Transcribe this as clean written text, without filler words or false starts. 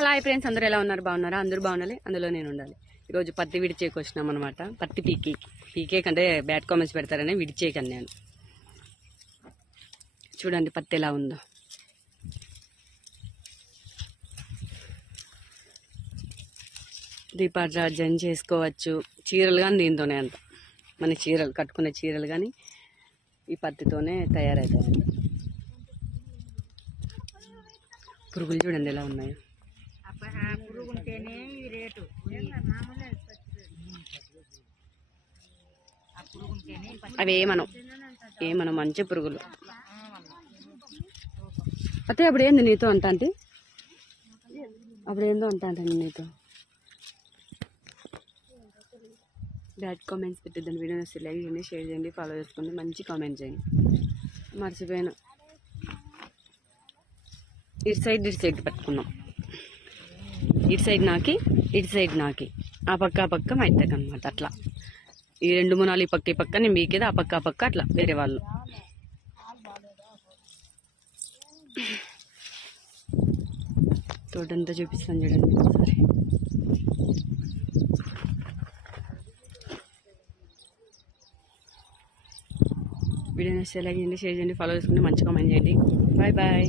Hi friends, అందరూ ఎలా ఉన్నారు? బాగున్నారా? అందరూ బాగుండాలి, అందులో నేను ఉండాలి. ఈరోజు పత్తి విడిచేకి వచ్చినాం అనమాట. పత్తి పీకే కంటే బ్యాడ్ కామెంట్స్ పెడతారని విడిచేయకండి. నేను చూడండి పత్తి ఎలా ఉందో. దీపారాజన చేసుకోవచ్చు. చీరలు కానీ దీంతోనే అంత మన చీరలు కట్టుకునే చీరలు కానీ ఈ పత్తితోనే తయారవుతాయి. పురుగులు చూడండి ఎలా ఉన్నాయో. అవి ఏమనం మంచి పురుగులు. అయితే అప్పుడు ఏంది నీతో అంటా అంటే అప్పుడు ఏందో అంటా అంటే నీతో బ్యాడ్ కామెంట్స్ పెట్టద్దని. వీడియో నచ్చితే లైక్ చేయండి, షేర్ చేయండి, ఫాలో చేసుకోండి, మంచి కామెంట్ చేయండి. మర్చిపోయాను. ఇటు సైడ్ పట్టుకున్నాం. ఇటు సైడ్ నాకి ఆ పక్క మా ఇద్దరికి అనమాట. అట్లా ఈ 2 మూనాలు ఈ పక్క నేను మీకేది ఆ పక్క అట్లా వేరే వాళ్ళు. తోటంతా చూపిస్తాను చూడండి ఒకసారి. వీడియో నచ్చితే లైక్ చేయండి, షేర్ చేయండి, ఫాలో చేసుకుంటే మంచి కామెంట్ చేయండి. Bye bye.